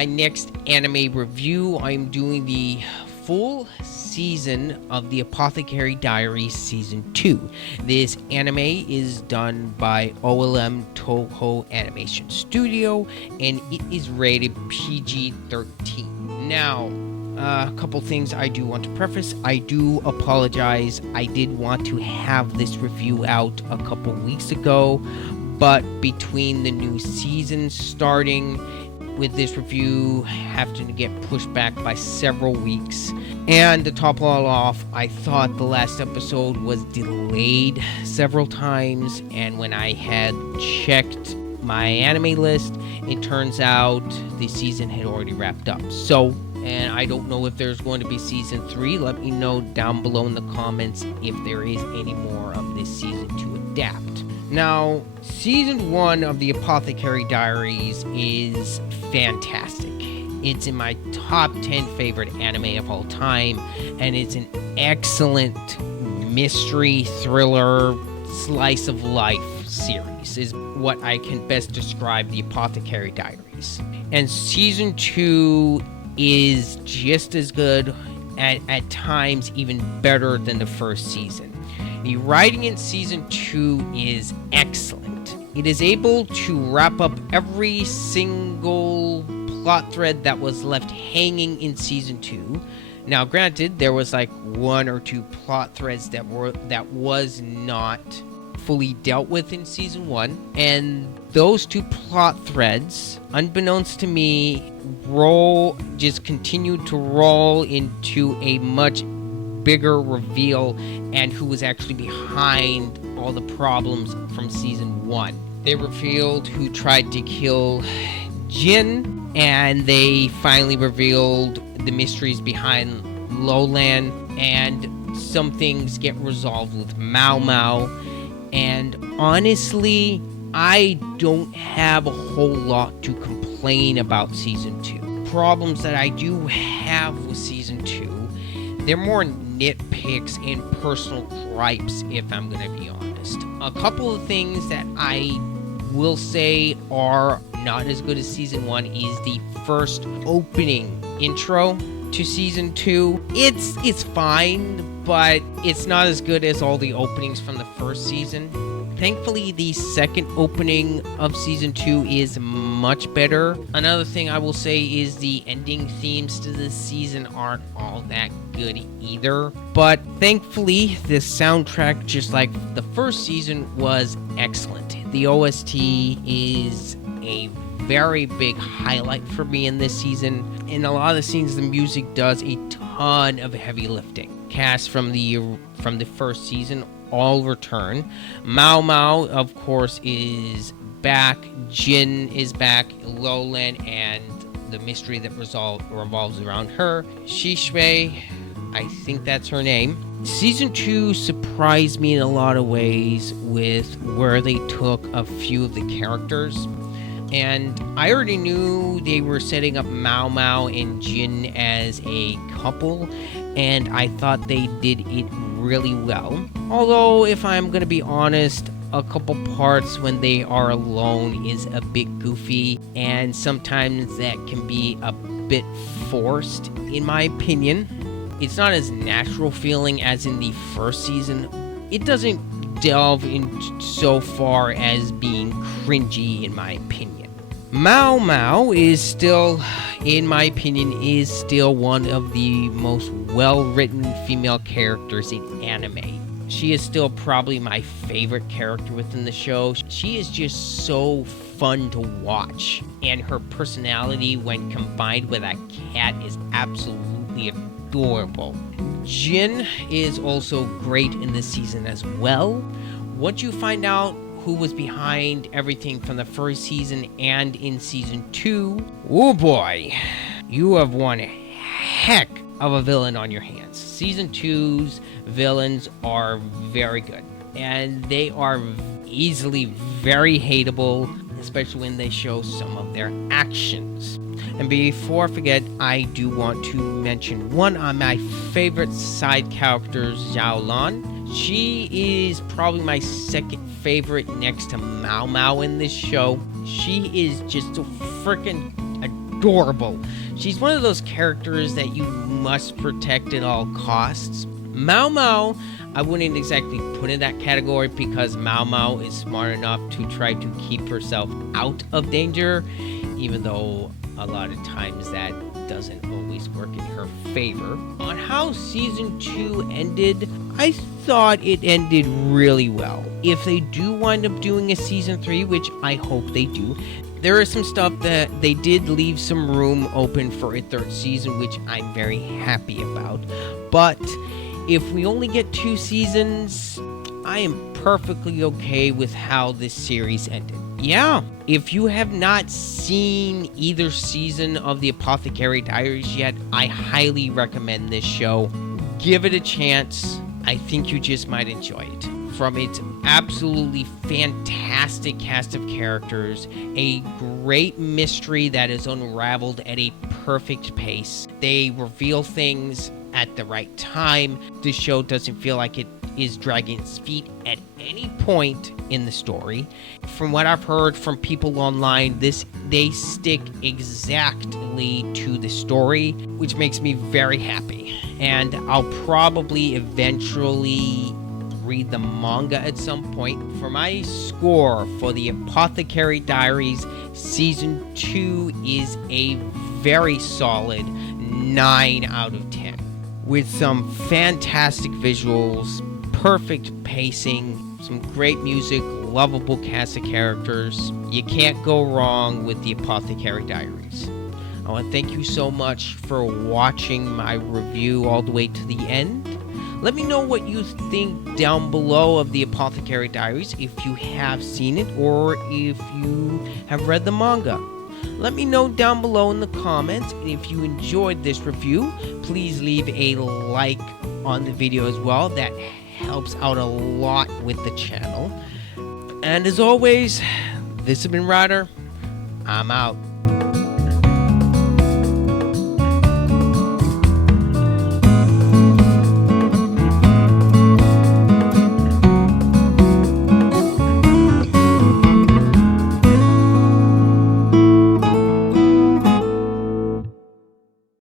my next anime review, I'm doing the full season of the Apothecary Diaries Season 2. This anime is done by OLM Toho Animation Studio, and it is rated PG-13. Now, a couple things I do want to preface. I do apologize. I did want to have this review out a couple weeks ago, but between the new season starting with this review having to get pushed back by several weeks, and to top it all off, I thought the last episode was delayed several times, and when I had checked my anime list, it turns out the season had already wrapped up. So, and I don't know if there's going to be season 3. Let me know down below in the comments if there is any more of this season to adapt. Now, season 1 of the Apothecary Diaries is fantastic. It's in my top 10 favorite anime of all time, and it's an excellent mystery thriller slice of life series is what I can best describe the Apothecary Diaries. And season 2 is just as good, at times even better than the first season. The writing in season 2 is excellent. It is able to wrap up every single plot thread that was left hanging in season 2. Now, granted, there was like 1 or 2 plot threads that was not fully dealt with in season 1, and those 2 plot threads, unbeknownst to me, just continued to roll into a much bigger reveal and who was actually behind all the problems from season 1. They revealed who tried to kill Jin, and they finally revealed the mysteries behind Lowland, and some things get resolved with Mao Mao. And honestly, I don't have a whole lot to complain about season 2. Problems that I do have with season 2, they're more nitpicks and personal gripes, if I'm going to be honest. A couple of things that I will say are not as good as season 1 is the first opening intro to season 2. It's fine, but it's not as good as all the openings from the first season. Thankfully, the second opening of season 2 is much better. Another thing I will say is the ending themes to this season aren't all that good either. But thankfully, the soundtrack, just like the first season, was excellent. The OST is a very big highlight for me in this season. In a lot of the scenes, the music does a ton of heavy lifting. Cast from the first season all return. Mao Mao, of course, is back. Jin is back. Lowland and the mystery that revolves around her. Shishui, I think that's her name. Season 2 surprised me in a lot of ways with where they took a few of the characters. And I already knew they were setting up Mao Mao and Jin as a couple, and I thought they did it really well. Although, if I'm gonna be honest, a couple parts when they are alone is a bit goofy, and sometimes that can be a bit forced, in my opinion. It's not as natural feeling as in the first season. It doesn't delve in so far as being cringy, in my opinion. Mao Mao is still, in my opinion, is still one of the most well-written female characters in anime. She is still probably my favorite character within the show. She is just so fun to watch, and her personality when combined with a cat is absolutely adorable. Jin is also great in this season as well. Once you find out who was behind everything from the first season and in season 2, oh boy, you have one heck of a villain on your hands. Season 2's villains are very good, and they are easily very hateable, especially when they show some of their actions. And before I forget, I do want to mention one of my favorite side characters, Zhao Lan. She is probably my second favorite next to Mao Mao in this show. She is just so freaking adorable. She's one of those characters that you must protect at all costs. Mao Mao, I wouldn't exactly put in that category because Mao Mao is smart enough to try to keep herself out of danger, even though a lot of times that doesn't always work in her favor. On how season 2 ended, I thought it ended really well. If they do wind up doing a season 3, which I hope they do, there is some stuff that they did leave some room open for a 3rd season, which I'm very happy about. But if we only get 2 seasons, I am perfectly okay with how this series ended. Yeah, if you have not seen either season of the Apothecary Diaries yet, I highly recommend this show. Give it a chance. I think you just might enjoy it. From its absolutely fantastic cast of characters, a great mystery that is unraveled at a perfect pace. They reveal things at the right time. The show doesn't feel like it is dragging its feet at any point in the story. From what I've heard from people online, they stick exactly to the story, which makes me very happy. And I'll probably eventually read the manga at some point. For my score for the Apothecary Diaries, Season 2 is a very solid 9 out of 10. With some fantastic visuals, perfect pacing, some great music, lovable cast of characters. You can't go wrong with the Apothecary Diaries. I want to thank you so much for watching my review all the way to the end. Let me know what you think down below of the Apothecary Diaries, if you have seen it or if you have read the manga. Let me know down below in the comments, and if you enjoyed this review, please leave a like on the video as well. That helps out a lot with the channel. And as always, this has been Ryder. I'm out.